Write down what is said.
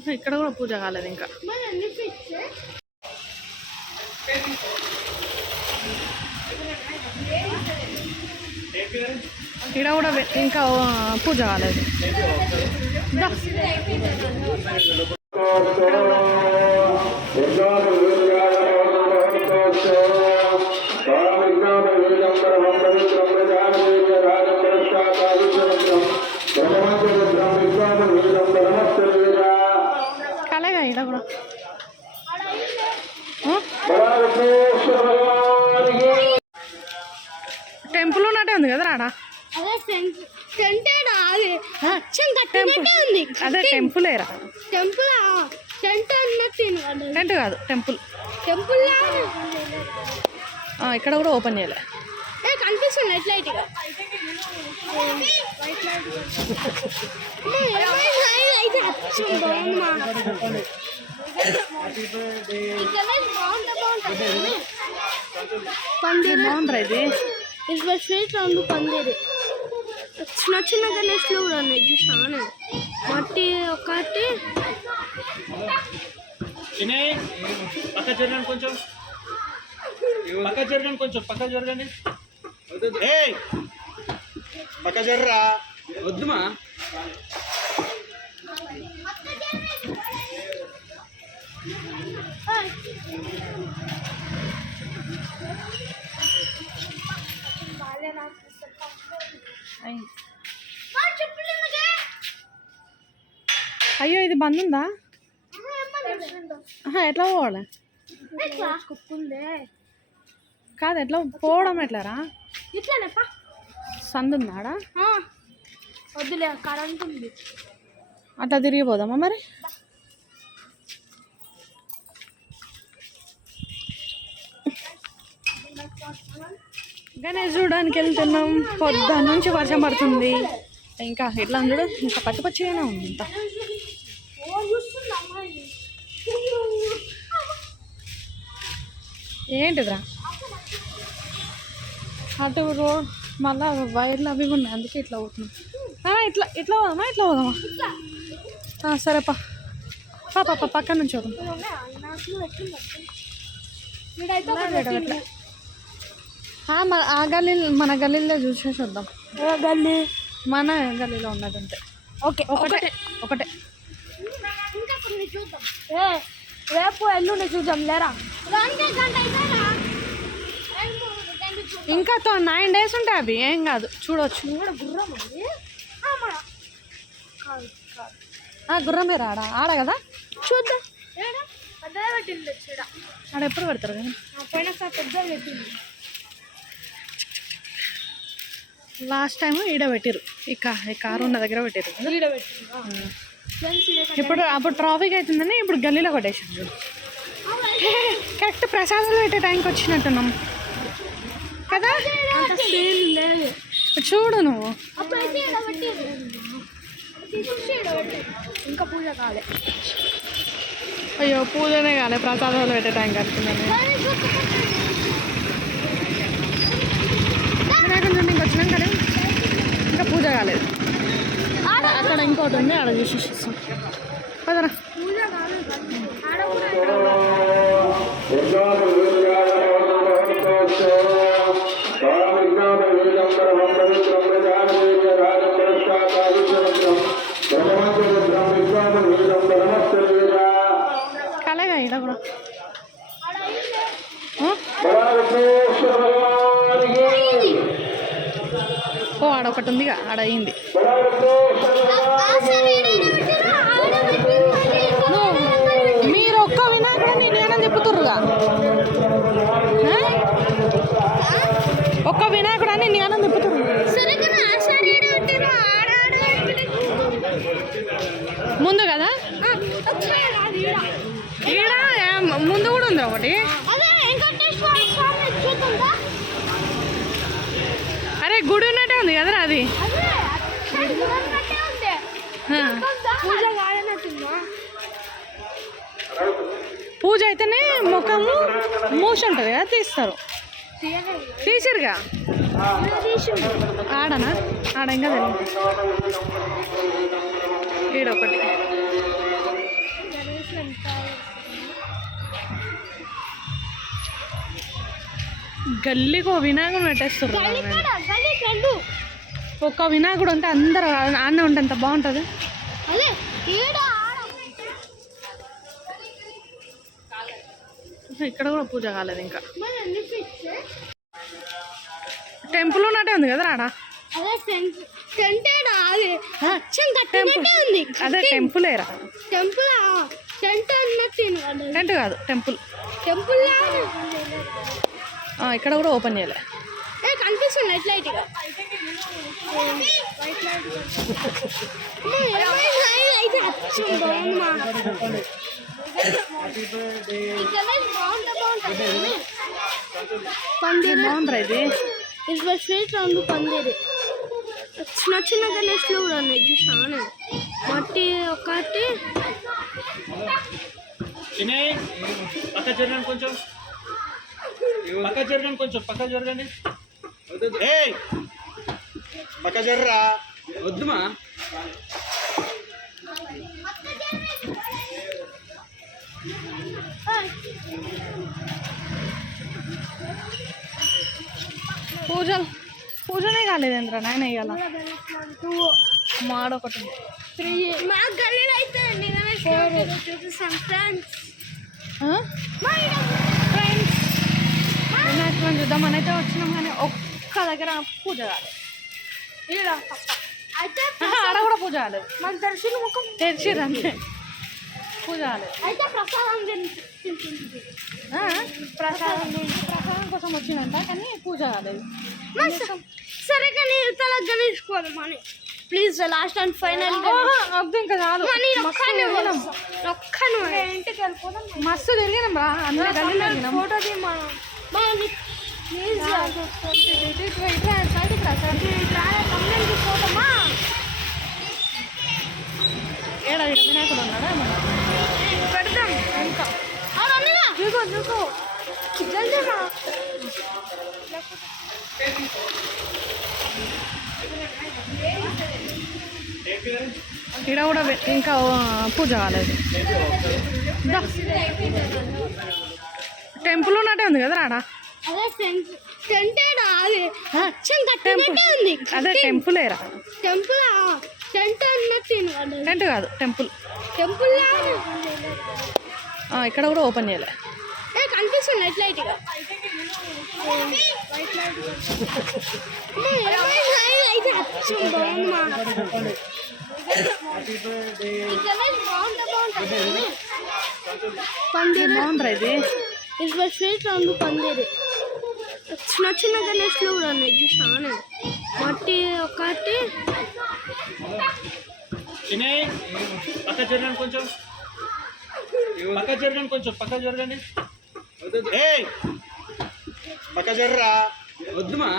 ఇక్కడ కూడా పూజ కాలేదు ఇంకా ఇక్కడ కూడా ఇంకా పూజ కాలేదు. కాలేగా అదే టెంపులే టెంపుల్ టెంట్ కాదు. టెంపుల్ టెంపుల్ ఆ, ఇక్కడ కూడా ఓపెన్ చేయలే. ఏ కనిపిస్తుంది బాగుంటుంది పందిరు బాగుందిరా ఇది. స్వీట్ రెండు పందిరి చిన్న చిన్న గణేష్లు కూడా ఉన్నాయి చూసాను మట్టి ఒకటి. పక్క జరగండి కొంచెం. పక్క జరగండి కొంచెం పక్క జరగండి. ఏయ్! పక్క జర్రా. వద్దుమా? అయ్యో బంద్ ఉందా ఎట్లా పోవాలి? కాదు ఎట్లా పోవడం ఎట్లారా? ఇట్లానే పా. సందు ఉందాడా వద్దులే కరెంట్ ఉంది. అట్లా తిరిగి పోదామా మరి? గణేష్ చూడడానికి వెళ్తున్నాం. పొద్దున్న నుంచి వర్షం పడుతుంది. ఇంకా ఎట్లా చూడు? ఇంకా పచ్చి పచ్చిగానే ఉంది. ఇంత ఏంటిదిరా? అటు రోడ్ మళ్ళా వైర్లు అవి ఉన్నాయి. అందుకే ఇట్లా పోతున్నాం. ఇట్లా ఇట్లా పోదామా? ఇట్లా పోదామా? ఆ, సరేపా పా. పాప పక్క నుంచి పోదాం. ఆ, మన ఆ గల్లీ మన గల్లీలో చూసేసి వద్దాం. గల్లీ? మన గల్లీలో ఉన్నది అంతే. ఓకే ఒకటే ఒకటే. ఇంకా చూద్దాం రేపు ఎల్లుండి చూద్దాం లేరా? ఇంకా నైన్ డేస్ ఉంటాయి అవి ఏం కాదు. చూడవచ్చు గుర్రమే రాడా? ఆడ కదా? చూద్దాం. ఆడ ఎప్పుడు పెడతారు పెట్టింది. లాస్ట్ టైం ఈడ పెట్టిరు ఈ కారు ఉన్న దగ్గర పెట్టిరు ఈడ పెట్టింది ఫ్రెండ్స్ ఇప్పుడు అప్పుడు ట్రాఫిక్ అవుతుందని ఇప్పుడు గల్లీలో కొట్టేసారు చూడు కరెక్ట్ ప్రసాదాలు పెట్టే టైంకి వచ్చినట్టున్నాం. కదా? చూడు నువ్వు. ఇంకా పూజ కాలే. అయ్యో పూజనే కానీ ప్రసాదాలు పెట్టే టైం నుండి ఇంక వచ్చినాం కదా ఇంకా పూజ కాలేదు. అక్కడ ఇంకోటి ఉంది ఆడ చూసేస్తాం పదరా పూజ కాలేదు ఆడ కూడా కాలేగా ఈడ కూడా ఆడ అయిందే. ఆ? ఓ ఆడ ఒకటి ఉందిగా ఆడ అయింది మీరు ఒక్క వినాయకుడు నేను ఏనని చెప్పుతుర్రుగా? ఆ? ఒక్క వినాయకుడు అని నేను చెప్పుతుర్రు? ముందు కదా? ఈడ ముందు కూడా ఉంది ఒకటి. అరే గుడి ఉంది కదరా అది పూజ అయితేనే ముఖము మూసి ఉంటుంది కదా తీస్తారు. తీసిరుగా? ఆడనా? ఆడ ఇంకా తెలియదు. ఈడొకటి. గల్లీకి వినాయకుడు పెట్టేస్తారు రెండు. ఒక్క వినాయకుడు ఉంటే అందరూ ఆడనే ఉంటే ఎంత బాగుంటుంది? ఇక్కడ కూడా పూజ కాలేదు ఇంకా. టెంపుల్ ఉన్నట్టే ఉంది కదా ఆడ అదే టెంపుల్. ఏరా టెంపుల్ టెంట్ కాదు టెంపుల్. టెంపుల్? ఇక్కడ కూడా ఓపెన్ చేయలే. ఏ కనిపిస్తుంది లైట్ లైట్ పందిరి. బాగుందిరా ఇది. ఇరవై స్వీట్ రంగు పందిరి. చిన్న చిన్న గణేష్లు కూడా ఉన్నాయి చూసాను మట్టి ఒకటి. కొంచెం. పక్క జరగండి కొంచెం పక్క జరగండి. ఏయ్! పక్క జర్రా. వద్దుమా? పూజలు పూజనే కాలేదేంద్ర నాయన ఇయ్యాల. మాడొకటి. ఉంది. త్రీ మా గల్లీలో అయితే ఎన్ని గణేష్ చూపిస్తాం ఫ్రెండ్స్ ఆ? ఫ్రెండ్స్ వినాయకుడిని చూద్దామని అయితే వచ్చినాం కానీ ఒక్క దగ్గర పూజ కాలేదు. ఈడ అయితే ఆడ కూడా పూజ కాలేదు. మన దర్శన ముఖం తెరిచిర్రు అంతే. పూజ కాలేదు. అయితే ప్రసాదం? ప్రసాదం ప్రసాదం కోసం వచ్చిందంట కానీ పూజ కాలేదు. సరే కానీ తల గణేష్ కోదాం అని ప్లీజ్ లాస్ట్ అండ్ ఫైనల్ ఇంకా చాలు. మస్తు తిరిగినాం. రా అందరూ గల్లీలో తిరిగినాం. ఫోటో ఏడా వినాయకుడు ఉన్నాడా? పెడదాం. ఇంకా. అవునా చూకో ఈడ కూడా ఇంకా పూజ కాలేదు. టెంపుల్ ఉన్నట్టే ఉంది కదా ఆడ అదే టెంపుల్ టెంపుల్ టెంట్ కాదు టెంపుల్ టెంపుల్ ఇక్కడ కూడా ఓపెన్ చేయలే. ఏ లైట్ లైట్ అయితే బాగుంటుంది పందిరి బాగుందిరా ఇది ఇరవై స్వీట్ రంగు పందిరి చిన్న చిన్న గణేష్లు కూడా ఉన్నాయి చూసాను మట్టి ఒకటి పక్క జరగండి కొంచెం. పక్క జరగండి కొంచెం పక్క జరగండి. ఏ పక్క జర్రా వద్దుమా?